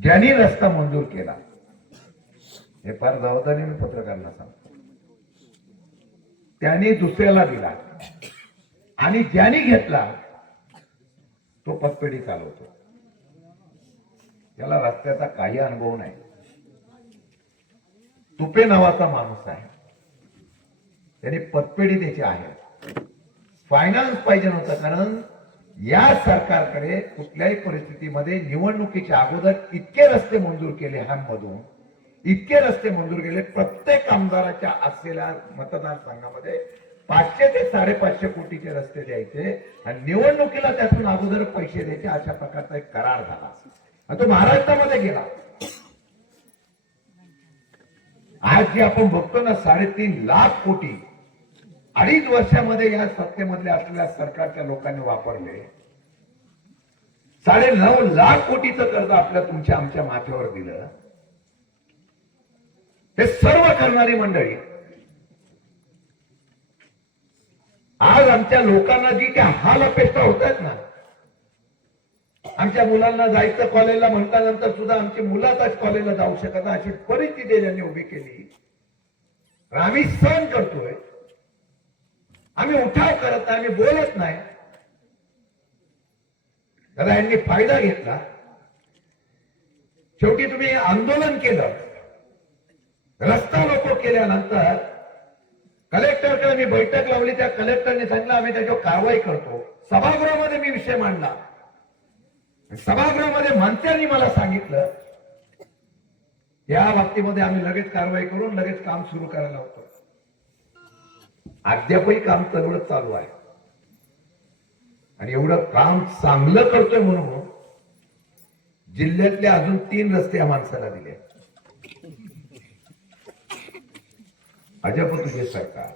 ज्यांनी रस्ता मंजूर केला, हे फार जबाबदारीने पत्रकारांना सांगतो, त्यांनी दुसऱ्याला दिला आणि ज्यांनी घेतला तो पतपेढी चालवतो. त्याला रस्त्याचा काही अनुभव नाही. तुपे नावाचा माणूस आहे, त्यांनी पतपेढी त्याची आहे. फायनान्स पाहिजे नव्हतं, कारण या सरकारकडे कुठल्याही परिस्थितीमध्ये निवडणुकीच्या अगोदर इतके रस्ते मंजूर केले, मधून इतके रस्ते मंजूर केले. प्रत्येक आमदाराच्या असलेल्या मतदारसंघामध्ये 500 ते 550 कोटीचे रस्ते द्यायचे आणि निवडणुकीला त्यातून अगोदर पैसे द्यायचे, अशा प्रकारचा एक करार झाला. तो महाराष्ट्रामध्ये गेला. आज जे आपण बघतो ना, 3.5 लाख कोटी 2.5 वर्षामध्ये या सत्तेमधल्या असलेल्या सरकारच्या लोकांनी वापरले. 9.5 लाख कोटीचं कर्ज आपल्या तुमच्या आमच्या माथ्यावर दिलं. हे सर्व करणारी मंडळी आज आमच्या लोकांना जी काय हाल अपेक्षा होत आहेत ना, आमच्या मुलांना जायचं कॉलेजला म्हटल्यानंतर सुद्धा आमची मुलं आताच कॉलेजला जाऊ शकत नाही, अशी परिस्थिती ज्यांनी उभी केली. आम्ही सहन करतोय, आम्ही उठाव करत नाही, आम्ही बोलत नाही. दादा यांनी फायदा घेतला. शेवटी तुम्ही आंदोलन केलं, रस्ता नको केल्यानंतर कलेक्टरकडे मी बैठक लावली. त्या कलेक्टरने सांगितलं आम्ही त्याच्यावर कारवाई करतो. सभागृहामध्ये मी विषय मांडला. सभागृहामध्ये मंत्र्यांनी मला सांगितलं या बाबतीमध्ये आम्ही लगेच कारवाई करून लगेच काम सुरू करायला होतं. अद्यापही काम सगळं चालू आहे आणि एवढं काम चांगलं करतोय म्हणून जिल्ह्यातले अजून 3 रस्ते या माणसाला दिले. अजब तुझे सरकार.